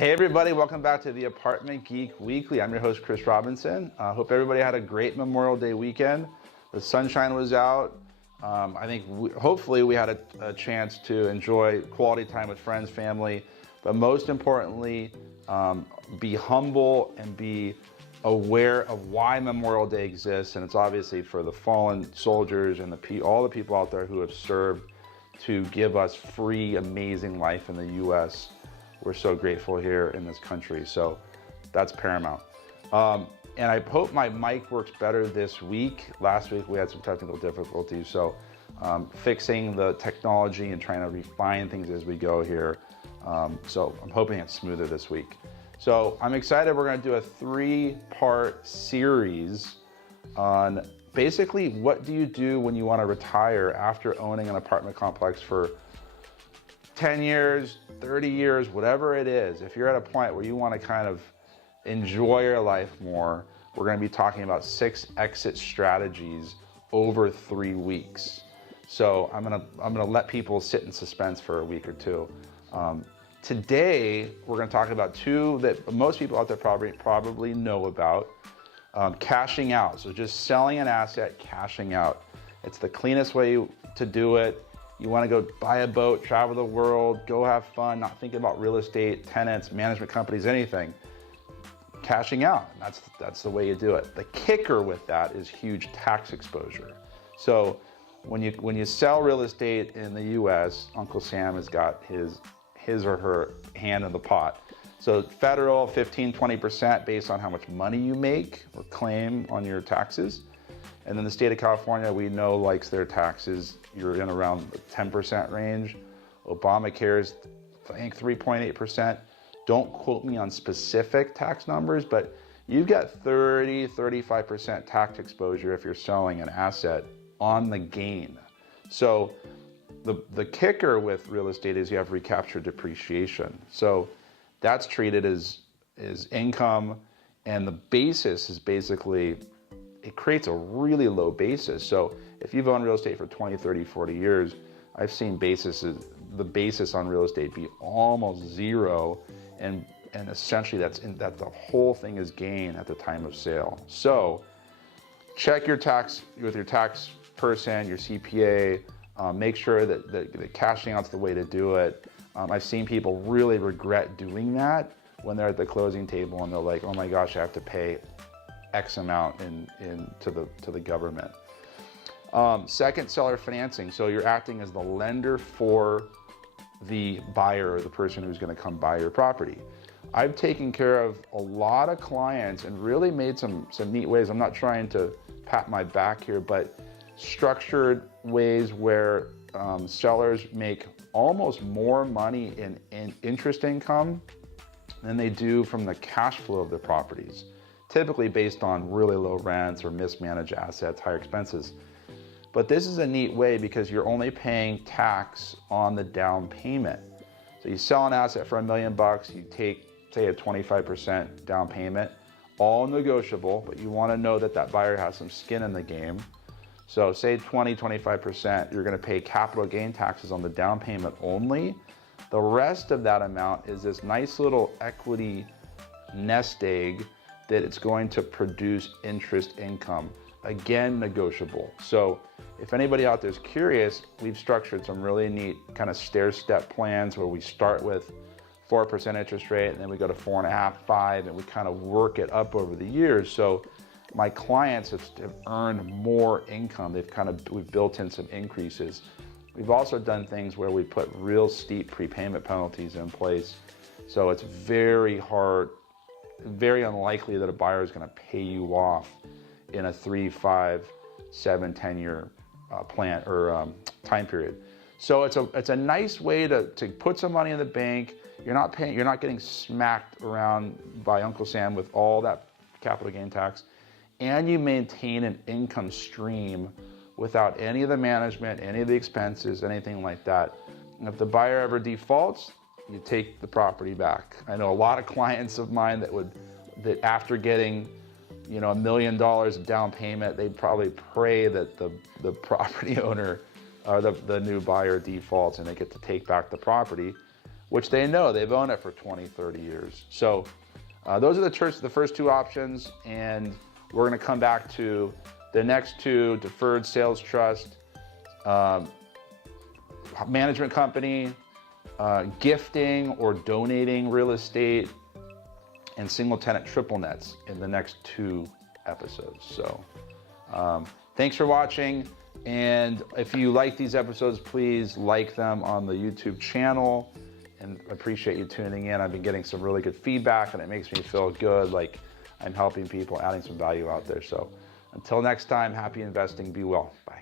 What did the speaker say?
Hey everybody, welcome back to the Apartment Geek Weekly. I'm your host, Chris Robinson. Hope everybody had a great Memorial Day weekend. The sunshine was out. I think hopefully we had a chance to enjoy quality time with friends, family, but most importantly, be humble and be aware of why Memorial Day exists. And it's obviously for the fallen soldiers and all the people out there who have served to give us free, amazing life in the U.S. We're so grateful here in this country, so that's paramount. And I hope my mic works better this week. Last week we had some technical difficulties, so fixing the technology and trying to refine things as we go here. So I'm hoping it's smoother this week. So I'm excited. We're going to do a 3-part series on basically what do you do when you want to retire after owning an apartment complex for 10 years, 30 years, whatever it is. If you're at a point where you want to kind of enjoy your life more, we're going to be talking about 6 exit strategies over 3 weeks. So I'm gonna let people sit in suspense for a week or two. Today, we're going to talk about 2 that most people out there probably know about. Cashing out, so just selling an asset, cashing out. It's the cleanest way to do it. You want to go buy a boat, travel the world, go have fun, not thinking about real estate, tenants, management companies, anything. Cashing out, that's the way you do it. The kicker with that is huge tax exposure. So when you sell real estate in the US, Uncle Sam has got his or her hand in the pot. So federal 15-20% based on how much money you make or claim on your taxes. And then the state of California, we know, likes their taxes. You're in around the 10% range. Obamacare is, I think, 3.8%. Don't quote me on specific tax numbers, but you've got 30-35% tax exposure if you're selling an asset on the gain. So the kicker with real estate is you have recapture depreciation. So that's treated as income, and the basis is basically, it creates a really low basis. So if you've owned real estate for 20, 30, 40 years, I've seen the basis on real estate be almost zero, and essentially that the whole thing is gain at the time of sale. So check your tax with your tax person, your CPA, make sure that cashing out's the way to do it. I've seen people really regret doing that when they're at the closing table and they're like, oh my gosh, I have to pay X amount to the government. Second, seller financing. So you're acting as the lender for the buyer or the person who's going to come buy your property. I've taken care of a lot of clients and really made some neat ways. I'm not trying to pat my back here, but structured ways where sellers make almost more money in interest income than they do from the cash flow of their properties, typically based on really low rents or mismanaged assets, higher expenses. But this is a neat way because you're only paying tax on the down payment. So you sell an asset for $1 million, you take, say, a 25% down payment, all negotiable, but you want to know that buyer has some skin in the game. So say 20-25%, you're going to pay capital gain taxes on the down payment only. The rest of that amount is this nice little equity nest egg that it's going to produce interest income, again negotiable. So if anybody out there is curious, we've structured some really neat kind of stair-step plans where we start with 4% interest rate and then we go to 4.5%, 5%, and we kind of work it up over the years. So my clients have earned more income. We've built in some increases. We've also done things where we put real steep prepayment penalties in place. So it's very hard, very unlikely that a buyer is going to pay you off in a 3, 5, 7, 10-year plan or time period. So it's a nice way to put some money in the bank. You're not getting smacked around by Uncle Sam with all that capital gain tax, and you maintain an income stream without any of the management, any of the expenses, anything like that. And if the buyer ever defaults, you take the property back. I know a lot of clients of mine that after getting $1 million of down payment, they'd probably pray that the property owner or the new buyer defaults and they get to take back the property. which they know they've owned it for 20, 30 years. So those are the first two options, and we're going to come back to the next two: deferred sales trust, management company, gifting or donating real estate, and single tenant triple nets in the next two episodes. So thanks for watching, and if you like these episodes, please like them on the YouTube channel, and appreciate you tuning in. I've been getting some really good feedback, and it makes me feel good, like I'm helping people, adding some value out there. So until next time, happy investing, be well, bye.